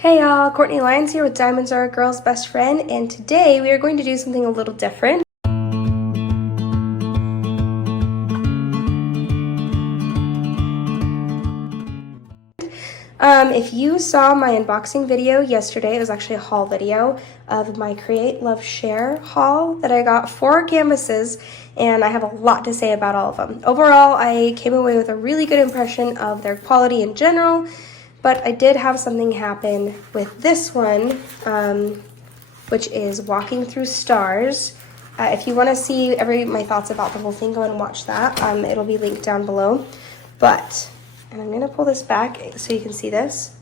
Hey y'all, Courtney Lyons here with Diamonds Are a Girl's Best Friend, and today we are going to do something a little different. If you saw my unboxing video yesterday, it was actually a haul video of my Create, Love, Share haul that I got 4 canvases, and I have a lot to say about all of them. Overall, I came away with a really good impression of their quality in general, but I did have something happen with this one, which is Walking Through Stars. If you want to see my thoughts about the whole thing, go and watch that. It'll be linked down below. And I'm going to pull this back so you can see this.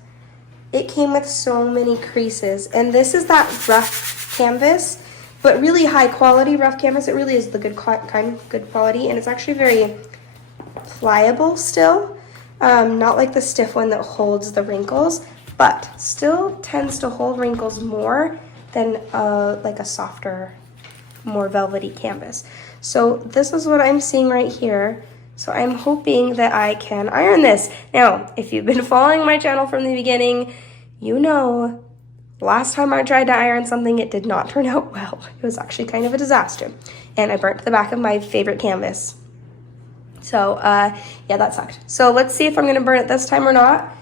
It came with so many creases, and this is that rough canvas, but really high quality rough canvas. It really is the good quality, and it's actually very pliable still. Not like the stiff one that holds the wrinkles, but still tends to hold wrinkles more than like a softer, more velvety canvas. So this is what I'm seeing right here. So I'm hoping that I can iron this. Now, if you've been following my channel from the beginning, you know last time I tried to iron something, it did not turn out well. It was actually kind of a disaster. And I burnt the back of my favorite canvas. So yeah, that sucked. So let's see if I'm gonna burn it this time or not.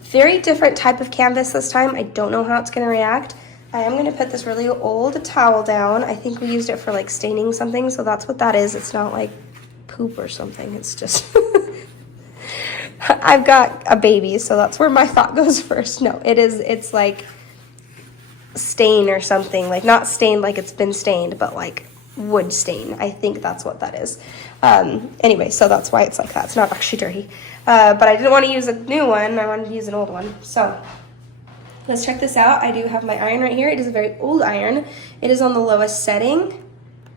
Very different type of canvas this time. I don't know how it's gonna react. I am gonna put this really old towel down. I think we used it for like staining something, so that's what that is. It's not like poop or something, it's just I've got a baby, so that's where my thought goes first. No, it's like stain or something, like not stained like it's been stained, but like wood stain. I think that's what that is. Anyway, so that's why it's like that. It's not actually dirty, but I didn't want to use a new one. I wanted to use an old one. So let's check this out. I do have my iron right here. It is a very old iron. It is on the lowest setting,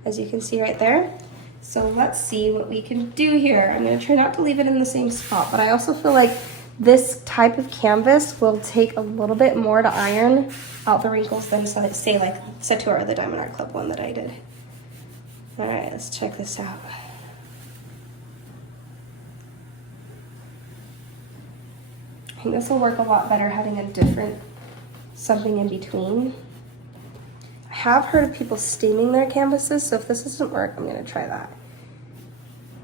as you can see right there. So let's see what we can do here. I'm going to try not to leave it in the same spot, but I also feel like this type of canvas will take a little bit more to iron out the wrinkles than, say, like Satura, the Diamond Art Club one that I did. All right, let's check this out. I think this will work a lot better having a different something in between. I have heard of people steaming their canvases, so if this doesn't work, I'm gonna try that.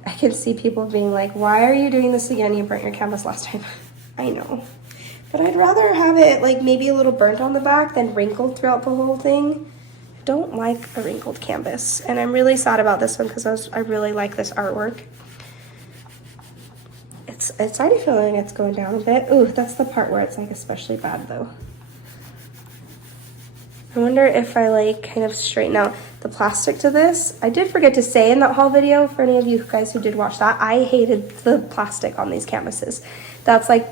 I can see people being like, why are you doing this again? You burnt your canvas last time. I know, but I'd rather have it like maybe a little burnt on the back than wrinkled throughout the whole thing. I don't like a wrinkled canvas, and I'm really sad about this one because I really like this artwork. It's already feeling like it's going down a bit. Ooh, that's the part where it's like especially bad though. I wonder if I like kind of straighten out the plastic to this. I did forget to say in that haul video, for any of you guys who did watch that, I hated the plastic on these canvases. That's like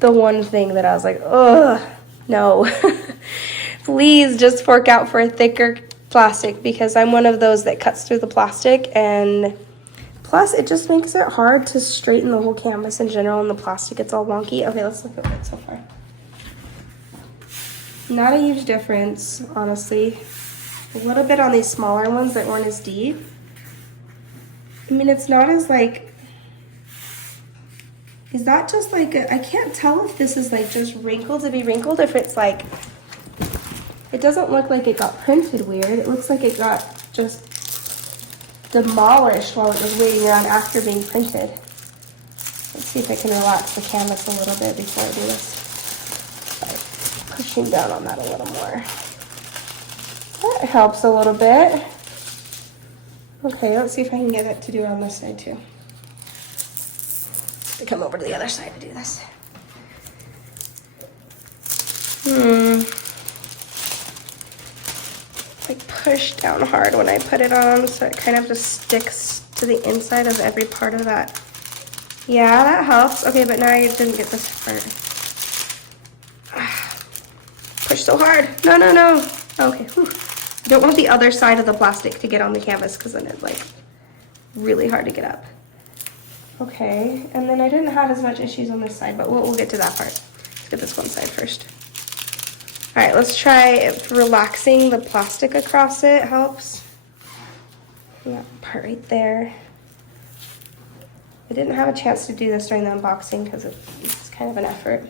the one thing that I was like, ugh, no. Please just fork out for a thicker plastic, because I'm one of those that cuts through the plastic, and plus it just makes it hard to straighten the whole canvas in general, and the plastic gets all wonky. Okay, let's look at it so far. Not a huge difference, honestly. A little bit on these smaller ones that weren't as deep. I mean, it's not as like, is that just like, I can't tell if this is like just wrinkled to be wrinkled, if it's like, it doesn't look like it got printed weird. It looks like it got just demolished while it was waiting around after being printed. Let's see if I can relax the canvas a little bit before I do this. Pushing down on that a little more. That helps a little bit. Okay, let's see if I can get it to do it on this side too. To come over to the other side to do this. Like push down hard when I put it on, so it kind of just sticks to the inside of every part of that. Yeah, that helps. Okay, but now I didn't get this part. Push so hard. No, no, no. Okay. Whew. I don't want the other side of the plastic to get on the canvas, because then it's like really hard to get up. Okay, and then I didn't have as much issues on this side, but we'll get to that part. Let's get this one side first. All right, let's try if relaxing the plastic across it helps. That part right there. I didn't have a chance to do this during the unboxing because it's kind of an effort.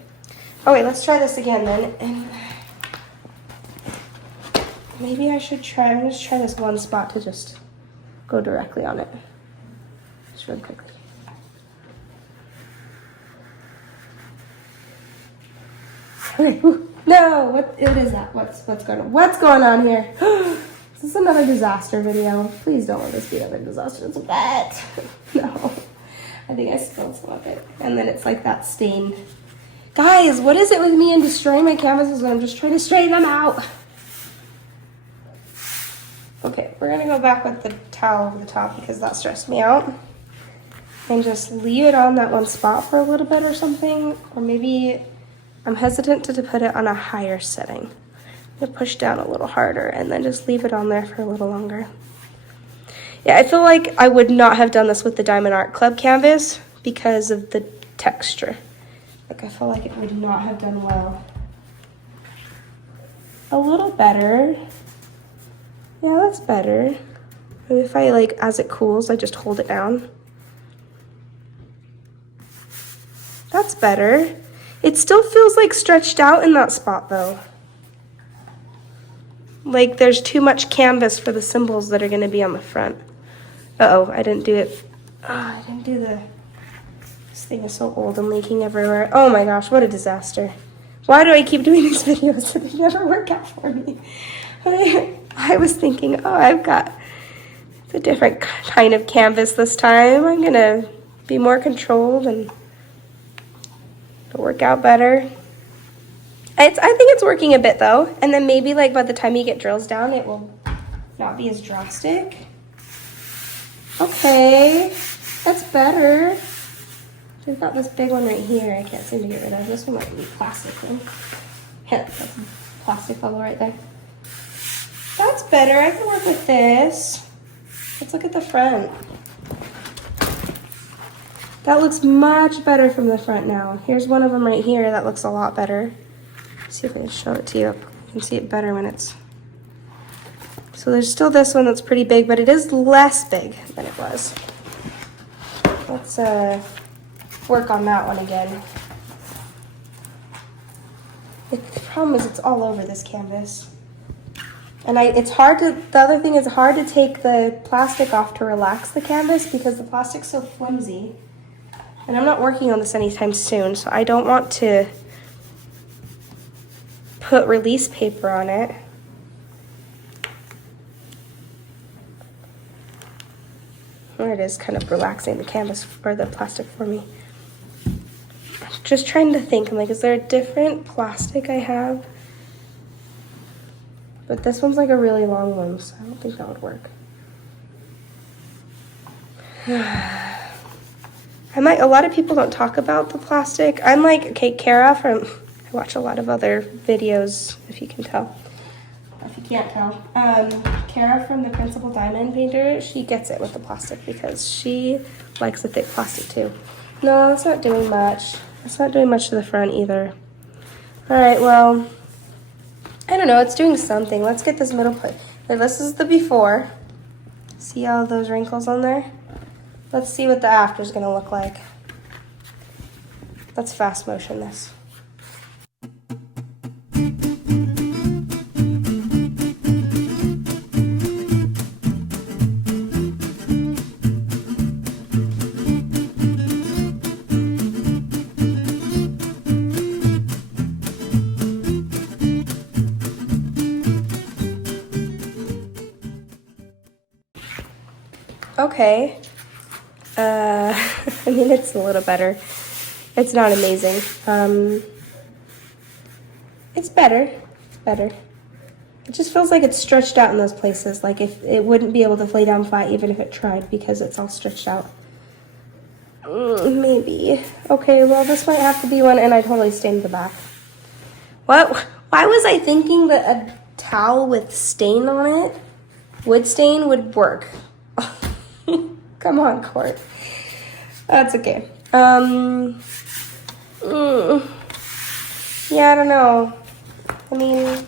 Oh wait, let's try this again then. And maybe I should try, I'm gonna just try this one spot to just go directly on it. Just really quickly. Okay, no, what is that? What's going on here? Is this another disaster video? Please don't let this be another disaster. It's wet. No, I think I spilled some of it. And then it's like that stain. Guys, what is it with me and destroying my canvases when I'm just trying to straighten them out? Okay, we're gonna go back with the towel over the top because that stressed me out. And just leave it on that one spot for a little bit or something. Or maybe I'm hesitant to put it on a higher setting. I'm gonna push down a little harder and then just leave it on there for a little longer. Yeah, I feel like I would not have done this with the Diamond Art Club canvas because of the texture. Like, I feel like it would not have done well. A little better. Yeah, that's better. Maybe if I, like, as it cools, I just hold it down. That's better. It still feels like stretched out in that spot though. Like there's too much canvas for the symbols that are gonna be on the front. Uh-oh, I didn't do it. Oh, I didn't do this thing is so old and leaking everywhere. Oh my gosh, what a disaster. Why do I keep doing these videos that they never work out for me? I was thinking, oh, I've got a different kind of canvas this time. I'm gonna be more controlled and it'll work out better. I think it's working a bit though, and then maybe like by the time you get drills down, it will not be as drastic. Okay, that's better. We've got this big one right here I can't seem to get rid of. This one might be plastic then. Yeah, that's plastic bubble right there. That's better, I can work with this. Let's look at the front. That looks much better from the front now. Here's one of them right here that looks a lot better. Let's see if I can show it to you. You can see it better when it's... So there's still this one that's pretty big, but it is less big than it was. Let's work on that one again. The problem is it's all over this canvas. And it's hard to, the other thing is hard to take the plastic off to relax the canvas because the plastic's so flimsy. And I'm not working on this anytime soon, so I don't want to put release paper on it. There it is, kind of relaxing the canvas or the plastic for me. Just trying to think, I'm like, is there a different plastic I have? But this one's like a really long one, so I don't think that would work. A lot of people don't talk about the plastic. I'm like, okay, Kara I watch a lot of other videos, if you can tell. If you can't tell. Kara from the Principal Diamond Painter, she gets it with the plastic because she likes the thick plastic too. No, it's not doing much. It's not doing much to the front either. All right, well, I don't know, it's doing something. Let's get this middle plate. This is the before. See all those wrinkles on there? Let's see what the after is gonna look like. Let's fast motion this. Okay. I mean, it's a little better. It's not amazing. It's better. It's better. It just feels like it's stretched out in those places. Like if it wouldn't be able to lay down flat even if it tried because it's all stretched out. Maybe. Okay, well, this might have to be one, and I totally stained the back. What? Why was I thinking that a towel with stain on it, wood stain, would work? Come on, Court. That's okay. Yeah, I don't know. I mean,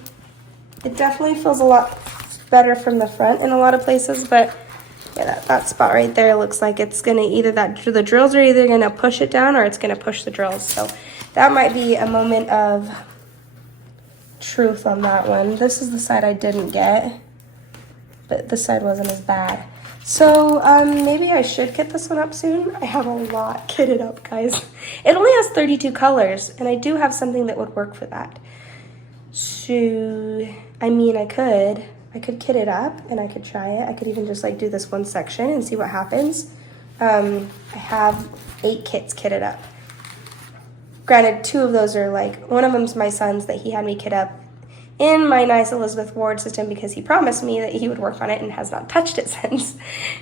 it definitely feels a lot better from the front in a lot of places, but yeah, that spot right there looks like it's gonna either the drills are either gonna push it down or it's gonna push the drills. So that might be a moment of truth on that one. This is the side I didn't get, but this side wasn't as bad. So maybe I should kit this one up soon. I have a lot kitted up, guys. It only has 32 colors, and I do have something that would work for that. So, I mean, I could kit it up, and I could try it. I could even just like do this one section and see what happens. I have 8 kits kitted up. Granted, 2 of those are like, one of them's my son's that he had me kit up in my nice Elizabeth Ward system because he promised me that he would work on it and has not touched it since.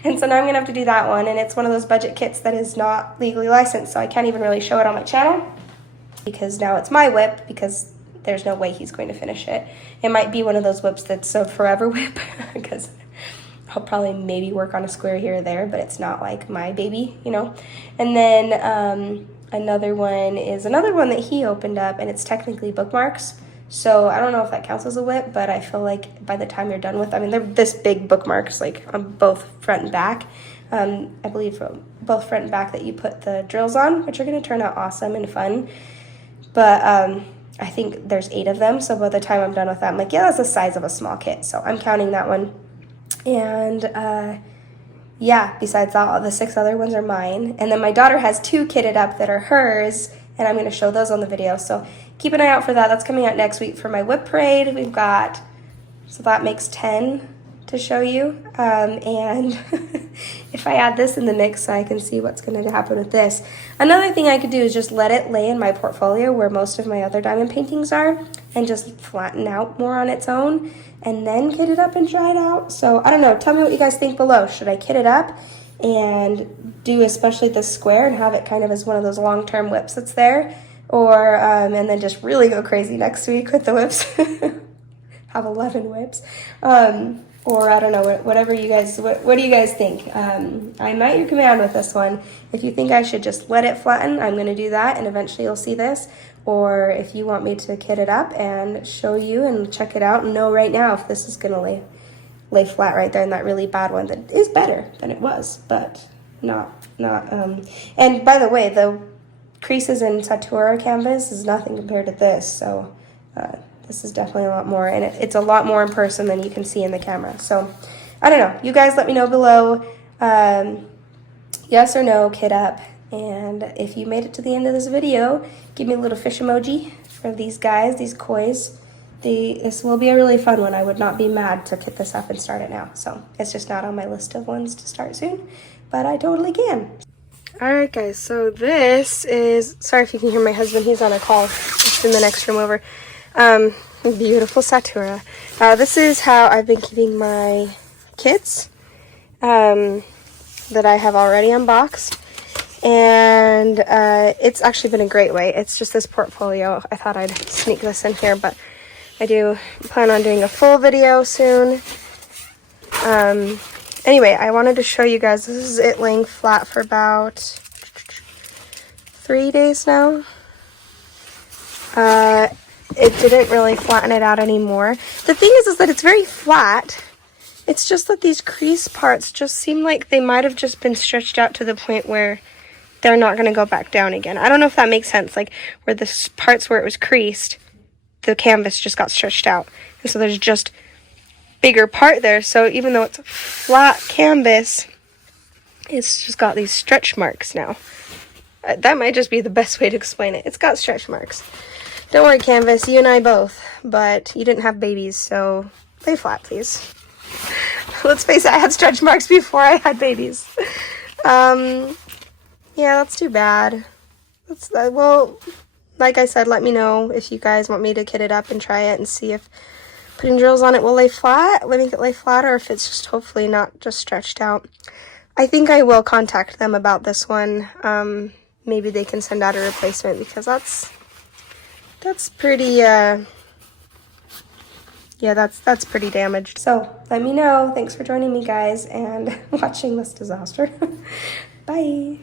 And so now I'm gonna have to do that one, and it's one of those budget kits that is not legally licensed, so I can't even really show it on my channel because now it's my whip because there's no way he's going to finish it. It might be one of those whips that's a forever whip because I'll probably maybe work on a square here or there, but it's not like my baby, you know? And then another one is another one that he opened up, and it's technically bookmarks. So I don't know if that counts as a whip, but I feel like by the time you're done with, I mean, they're this big bookmarks, like on both front and back. I believe both front and back that you put the drills on, which are going to turn out awesome and fun. But I think there's 8 of them, so by the time I'm done with that, I'm like, yeah, that's the size of a small kit. So I'm counting that one. And yeah, besides that, the 6 other ones are mine. And then my daughter has 2 kitted up that are hers, and I'm going to show those on the video. So keep an eye out for that. That's coming out next week for my whip parade. We've got, so that makes 10 to show you. And if I add this in the mix so I can see what's going to happen with this. Another thing I could do is just let it lay in my portfolio where most of my other diamond paintings are and just flatten out more on its own and then kit it up and try it out. So I don't know. Tell me what you guys think below. Should I kit it up and do especially this square and have it kind of as one of those long-term whips that's there? Or, and then just really go crazy next week with the whips. Have 11 whips. Or I don't know, whatever you guys, what do you guys think? I'm at your command with this one. If you think I should just let it flatten, I'm going to do that, and eventually you'll see this. Or if you want me to kit it up and show you and check it out and know right now if this is going to lay flat right there in that really bad one that is better than it was, but not. And by the way, the creases in Satura canvas is nothing compared to this, so this is definitely a lot more, and it's a lot more in person than you can see in the camera. So, I don't know. You guys let me know below, yes or no, kit up. And if you made it to the end of this video, give me a little fish emoji for these guys, these kois. This will be a really fun one. I would not be mad to kit this up and start it now. So, it's just not on my list of ones to start soon, but I totally can. Alright guys, so this is, sorry if you can hear my husband, he's on a call. It's in the next room over. Beautiful Satura. This is how I've been keeping my kits that I have already unboxed, and it's actually been a great way. It's just this portfolio. I thought I'd sneak this in here, but I do plan on doing a full video soon. Anyway, I wanted to show you guys, this is it laying flat for about 3 days now. It didn't really flatten it out anymore. The thing is that it's very flat. It's just that these crease parts just seem like they might have just been stretched out to the point where they're not going to go back down again. I don't know if that makes sense. Like where the parts where it was creased, the canvas just got stretched out. And so there's just bigger part there. So even though it's a flat canvas, it's just got these stretch marks now. That might just be the best way to explain it. It's got stretch marks. Don't worry, canvas, you and I both, but you didn't have babies, so lay flat, please. Let's face it, I had stretch marks before I had babies. Yeah, that's too bad. Well, like I said, let me know if you guys want me to kit it up and try it and see if putting drills on it will lay flat, make it lay flat, or if it's just hopefully not just stretched out. I think I will contact them about this one. Maybe they can send out a replacement because that's pretty, yeah, that's pretty damaged. So let me know. Thanks for joining me, guys, and watching this disaster. Bye.